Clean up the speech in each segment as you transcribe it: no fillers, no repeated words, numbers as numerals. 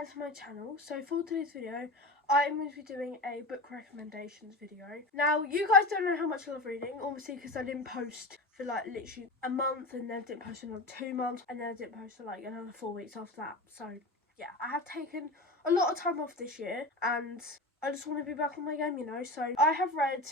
back to my channel. So for today's video, I'm going to be doing a book recommendations video. Now, you guys don't know how much I love reading, obviously, because I didn't post for like literally a month, and then I didn't post for another 2 months, and then I didn't post for like another 4 weeks after that. So yeah, I have taken a lot of time off this year, and I just want to be back on my game, you know. So I have read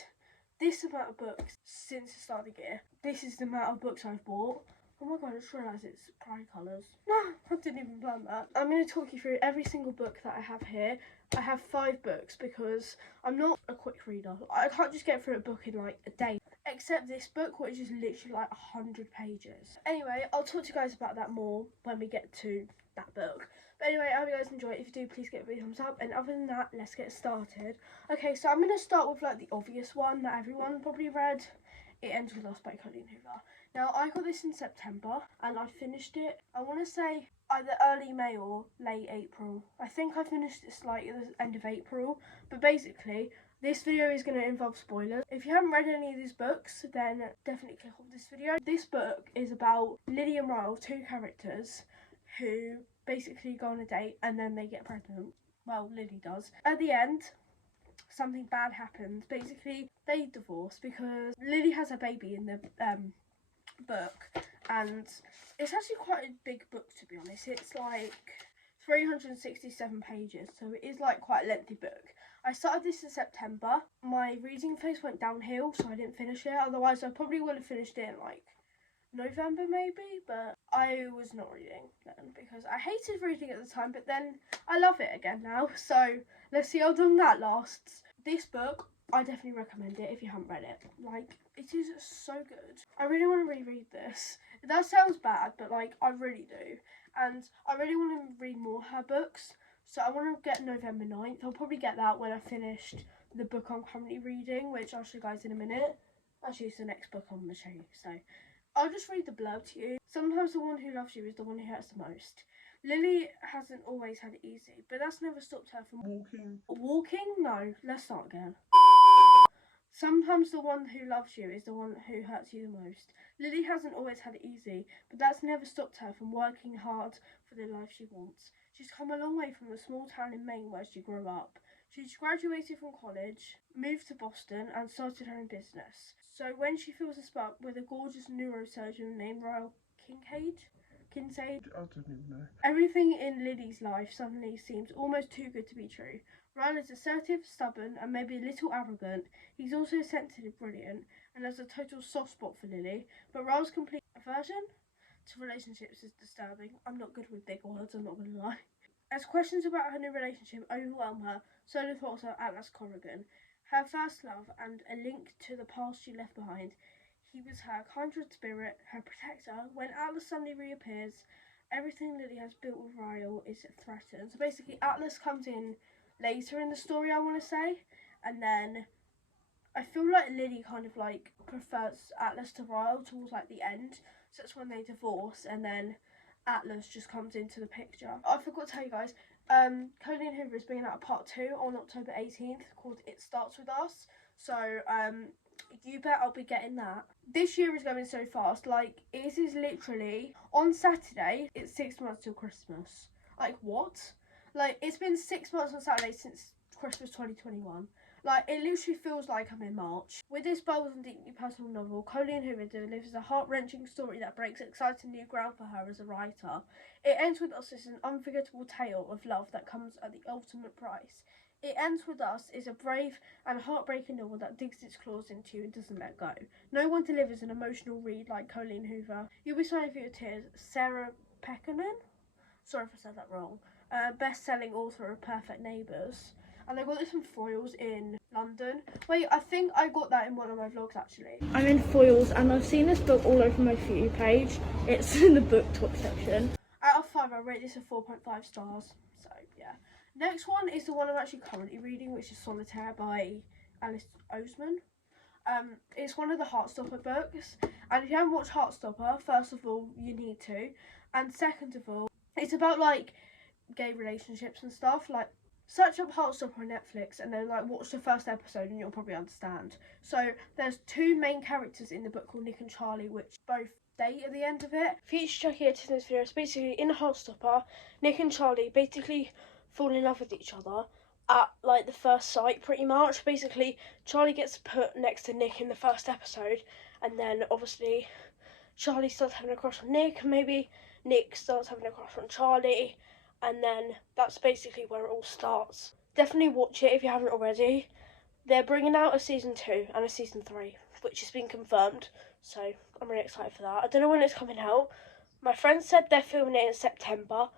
this amount of books since the start of the year. This is the amount of books I've bought. Oh my god, I just realised it's pride colours. No, I didn't even plan that. I'm going to talk you through every single book that I have here. I have 5 books because I'm not a quick reader. I can't just get through a book in like a day. Except this book, which is literally like 100 pages. Anyway, I'll talk to you guys about that more when we get to that book. But anyway, I hope you guys enjoy it. If you do, please give it a big thumbs up. And other than that, let's get started. Okay, so I'm going to start with like the obvious one that everyone probably read. It Ends With Us by Colleen Hoover. Now, I got this in September and I finished it, I want to say either early May or late April. I think I finished it like at the end of April, but basically this video is going to involve spoilers. If you haven't read any of these books, then definitely click off this video. This book is about Lily and Ryle, 2 characters who basically go on a date and then they get pregnant. Well, Lily does. At the end, something bad happens. Basically, they divorce because Lily has a baby in the book, and it's actually quite a big book, to be honest. It's like 367 pages, so it is like quite a lengthy book. I started this in September. My reading phase went downhill, so I didn't finish it. Otherwise, I probably would have finished it in like November maybe, but I was not reading then because I hated reading at the time, but then I love it again now. So let's see how long that lasts. This book, I definitely recommend it if you haven't read it. Like, it is so good. I really want to reread this. That sounds bad, but like, I really do. And I really want to read more her books. So I want to get November 9th. I'll probably get that when I finished the book I'm currently reading, which I'll show you guys in a minute. Actually, it's the next book I'm going to show you. So I'll just read the blurb to you. Sometimes the one who loves you is the one who hurts the most. Lily hasn't always had it easy, but that's never stopped her from walking. Walking? No, let's start again. Sometimes the one who loves you is the one who hurts you the most. Lily hasn't always had it easy, but that's never stopped her from working hard for the life she wants. She's come a long way from the small town in Maine where she grew up. She's graduated from college, moved to Boston, and started her own business. So when she feels a spark with a gorgeous neurosurgeon named Ryle Kincaid, I don't even know. Everything in Lily's life suddenly seems almost too good to be true. Ryle is assertive, stubborn, and maybe a little arrogant. He's also sensitive, brilliant, and has a total soft spot for Lily. But Ryle's complete aversion to relationships is disturbing. I'm not good with big words, I'm not going to lie. As questions about her new relationship overwhelm her, so do thoughts of Atlas Corrigan, her first love and a link to the past she left behind. He was her kindred spirit, her protector. When Atlas suddenly reappears, everything Lily has built with Ryle is threatened. So basically, Atlas comes in later in the story, I want to say, and then I feel like Lily kind of like prefers Atlas to Ryle towards like the end. So that's when they divorce, and then Atlas just comes into the picture. I forgot to tell you guys, Colleen Hoover is bringing out a part 2 on October 18th called It Starts With Us. So you bet I'll be getting that. This year is going so fast. Like, it is literally on Saturday, it's 6 months till Christmas. Like, what? Like, it's been 6 months on Saturday since Christmas 2021. Like, it literally feels like I'm in March. With this bold and deeply personal novel, Colleen Hoover delivers a heart-wrenching story that breaks exciting new ground for her as a writer. It Ends With Us is an unforgettable tale of love that comes at the ultimate price. It Ends With Us is a brave and heartbreaking novel that digs its claws into you and doesn't let go. No one delivers an emotional read like Colleen Hoover. You'll be sorry for your tears. Sarah Pekkanen? Sorry if I said that wrong. Best-selling author of Perfect Neighbours. And I got this from Foyles in London. Wait, I think I got that in one of my vlogs actually. I'm in Foyles and I've seen this book all over my For You page. It's in the book talk section. Out of 5, I rate this a 4.5 stars. So yeah. Next one is the one I'm actually currently reading, which is Solitaire by Alice Oseman. It's one of the Heartstopper books. And if you haven't watched Heartstopper, first of all, you need to. And second of all, it's about like gay relationships and stuff. Like, search up Heartstopper on Netflix and then like watch the first episode and you'll probably understand. So there's 2 main characters in the book called Nick and Charlie, which both date at the end of it. For you to check it in this video, it's basically in Heartstopper, Nick and Charlie basically fall in love with each other at like the first sight, pretty much. Basically, Charlie gets put next to Nick in the first episode, and then obviously Charlie starts having a crush on Nick, and maybe Nick starts having a crush on Charlie, and then that's basically where it all starts. Definitely watch it if you haven't already. They're bringing out a season 2 and a season 3, which has been confirmed, so I'm really excited for that. I don't know when it's coming out. My friends said they're filming it in September.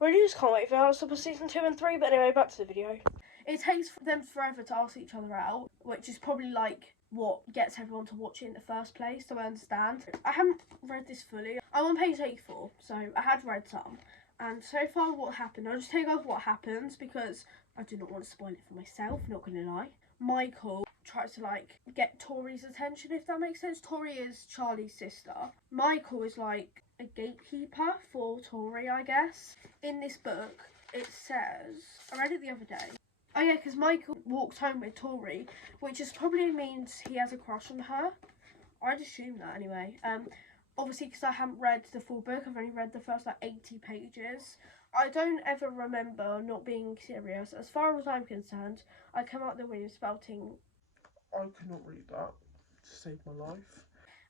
Really just can't wait for Heartstopper season 2 and 3, but anyway, back to the video. It takes them forever to ask each other out, which is probably like what gets everyone to watch it in the first place, so I understand. I haven't read this fully. I'm on page 84, so I had read some. And so far what happened, I'll just take off what happens because I do not want to spoil it for myself, not gonna lie. Michael tries to like get Tori's attention, if that makes sense. Tori is Charlie's sister. Michael is like a gatekeeper for Tori, I guess. In this book, it says, I read it the other day. Oh yeah, because Michael walks home with Tori, which just probably means he has a crush on her. I'd assume that anyway. Obviously, because I haven't read the full book, I've only read the first like 80 pages. I don't ever remember not being serious. As far as I'm concerned, I come out the window spouting, I cannot read that to save my life.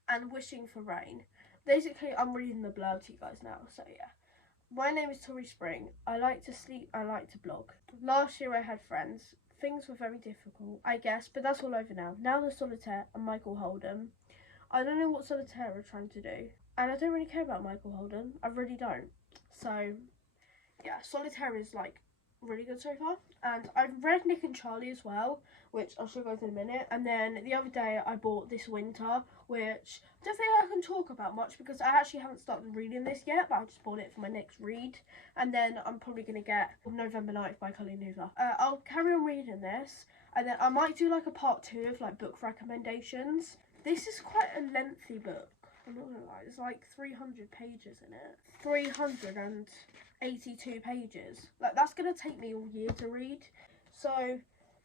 And wishing for rain. Basically, I'm reading the blurb to you guys now, so yeah. My name is Tori Spring. I like to sleep, I like to blog. Last year I had friends. Things were very difficult, I guess, but that's all over now. Now the Solitaire and Michael Holden. I don't know what Solitaire are trying to do, and I don't really care about Michael Holden. I really don't. So, yeah, Solitaire is like really good so far. And I've read Nick and Charlie as well, which I'll show you guys in a minute. And then the other day I bought This Winter, which I don't think I can talk about much because I actually haven't started reading this yet, but I just bought it for my next read. And then I'm probably going to get November 9th by Colleen Hoover. I'll carry on reading this, and then I might do like a part 2 of like book recommendations. This is quite a lengthy book. I'm not gonna lie, there's like 300 pages in it. 382 pages. Like, that's gonna take me all year to read. So,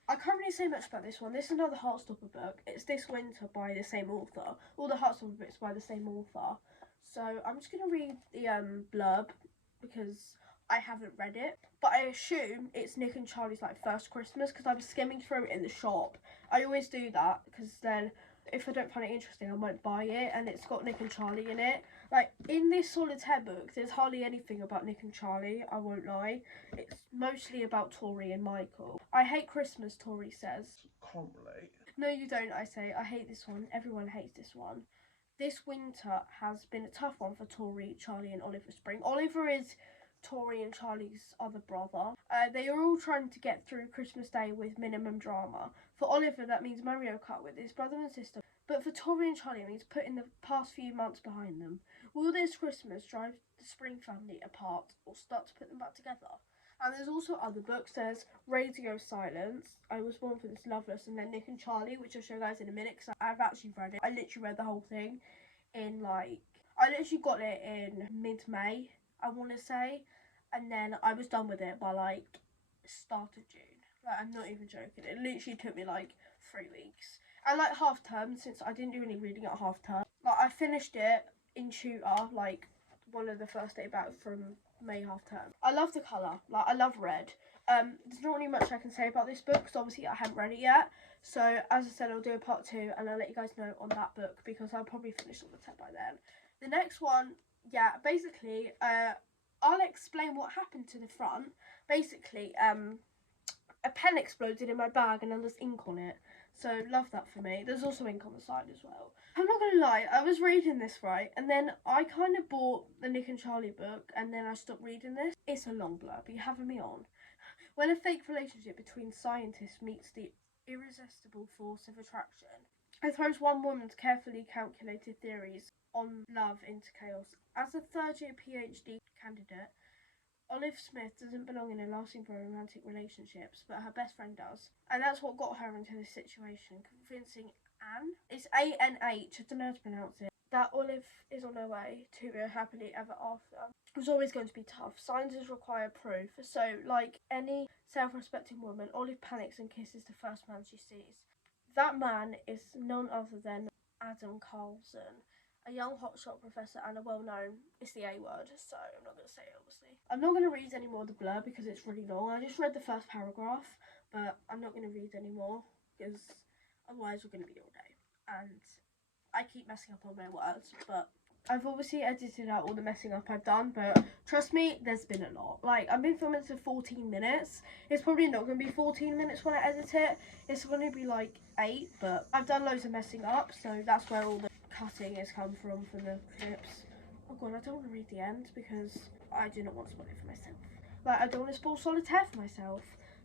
I can't really say much about this one. This is another Heartstopper book. It's This Winter by the same author. All the Heartstopper books by the same author. So, I'm just gonna read the blurb because I haven't read it. But I assume it's Nick and Charlie's like first Christmas because I was skimming through it in the shop. I always do that because then if I don't find it interesting, I won't buy it, and it's got Nick and Charlie in it. Like, in this Solitaire book, there's hardly anything about Nick and Charlie, I won't lie. It's mostly about Tori and Michael. I hate Christmas, Tori says. Can't relate. No, you don't, I say. I hate this one. Everyone hates this one. This winter has been a tough one for Tori, Charlie, and Oliver Spring. Oliver is Tori and Charlie's other brother. They are all trying to get through Christmas Day with minimum drama. For Oliver, that means Mario Kart with his brother and sister. But for Tori and Charlie, it means putting the past few months behind them. Will this Christmas drive the Spring family apart or start to put them back together? And there's also other books. There's Radio Silence, I Was Born for This Loveless, and then Nick and Charlie, which I'll show you guys in a minute because I've actually read it. I literally read the whole thing in I literally got it in mid-May, I want to say. And then I was done with it by like start of June. Like, I'm not even joking. It literally took me like 3 weeks. And like half term, since I didn't do any reading at half term, like I finished it in tutor, like one of the first day back from May half term. I love the colour. Like, I love red. There's not really much I can say about this book because obviously I haven't read it yet. So as I said, I'll do a part 2 and I'll let you guys know on that book because I'll probably finish all the text by then. The next one, yeah, basically, I'll explain what happened to the front. Basically, a pen exploded in my bag and then there's ink on it. So, love that for me. There's also ink on the side as well. I'm not gonna lie, I was reading this, right? And then I kind of bought the Nick and Charlie book and then I stopped reading this. It's a long blurb. Are you having me on? When a fake relationship between scientists meets the irresistible force of attraction, it throws one woman's carefully calculated theories on love into chaos. As a third-year PhD candidate, Olive Smith doesn't belong in a lasting romantic relationships, but her best friend does. And that's what got her into this situation, convincing Anne, it's A-N-H, I don't know how to pronounce it, that Olive is on her way to a happily ever after. It was always going to be tough. Scientists require proof. So, like any self-respecting woman, Olive panics and kisses the first man she sees. That man is none other than Adam Carlson. a young hotshot professor and a well-known, it's the A word, so I'm not going to say it obviously. I'm not going to read any more of the blurb because it's really long. I just read the first paragraph, but I'm not going to read any more because otherwise we're going to be all day. And I keep messing up on my words, but I've obviously edited out all the messing up I've done, but trust me, there's been a lot. Like, I've been filming for 14 minutes. It's probably not going to be 14 minutes when I edit it. It's going to be like 8, but I've done loads of messing up, so that's where all the cutting has come from the clips. Oh god, I don't want to read the end because I do not want to spoil it for myself. Like, I don't want to spoil Solitaire for myself.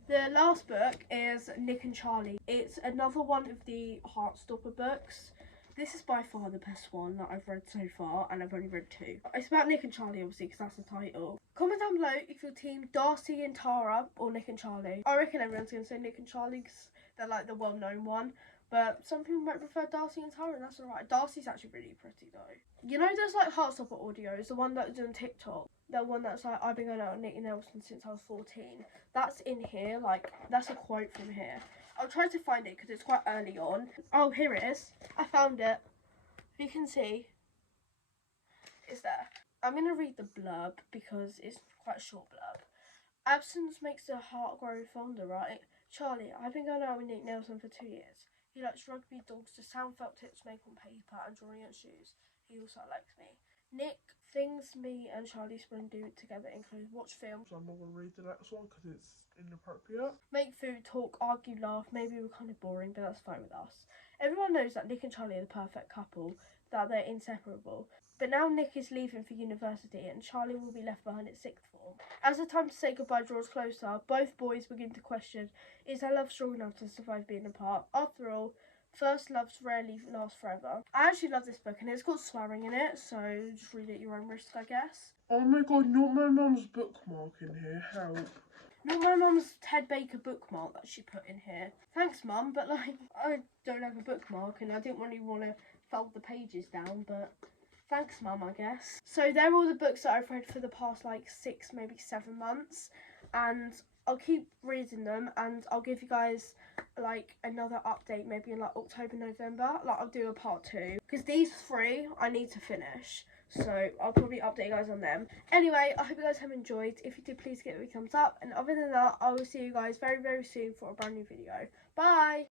The last book is Nick and Charlie. It's another one of the Heartstopper books. This is by far the best one that I've read so far, and I've only read 2. It's about Nick and Charlie, obviously, because that's the title. Comment down below if you're team Darcy and Tara or Nick and Charlie. I reckon everyone's going to say Nick and Charlie because they're like the well-known one. But some people might prefer Darcy and Tara, and that's alright. Darcy's actually really pretty, though. You know there's like Heartstopper audios, the one that's on TikTok? The one that's like, I've been going out with Nick Nelson since I was 14. That's in here, like, that's a quote from here. I'll try to find it because it's quite early on. Oh, here it is. I found it. You can see it's there. I'm going to read the blurb because it's quite a short blurb. Absence makes the heart grow fonder, right? Charlie, I've been going out with Nick Nelson for 2 years. He likes rugby, dogs, the sound felt tips make on paper, and drawing on shoes. He also likes me. Nick, things me and Charlie Spring do together include watch films. So I'm not going to read the next one because it's inappropriate. Make food, talk, argue, laugh. Maybe we're kind of boring, but that's fine with us. Everyone knows that Nick and Charlie are the perfect couple, that they're inseparable. But now Nick is leaving for university and Charlie will be left behind at 6th form. As the time to say goodbye draws closer, both boys begin to question, is their love strong enough to survive being apart? After all, first loves rarely last forever. I actually love this book and it's got swearing in it, so just read it at your own risk, I guess. Oh my god, not my mum's bookmark in here, help. Not my mum's Ted Baker bookmark that she put in here. Thanks, Mum, but like, I don't have a bookmark and I didn't really want to fold the pages down, but thanks, Mum, I guess. So they're all the books that I've read for the past like 6, maybe 7 months, and I'll keep reading them and I'll give you guys like another update maybe in like October, November. Like, I'll do a part 2 because these 3 I need to finish. So I'll probably update you guys on them. Anyway, I hope you guys have enjoyed. If you did, please give it a thumbs up. And other than that, I will see you guys very, very soon for a brand new video. Bye!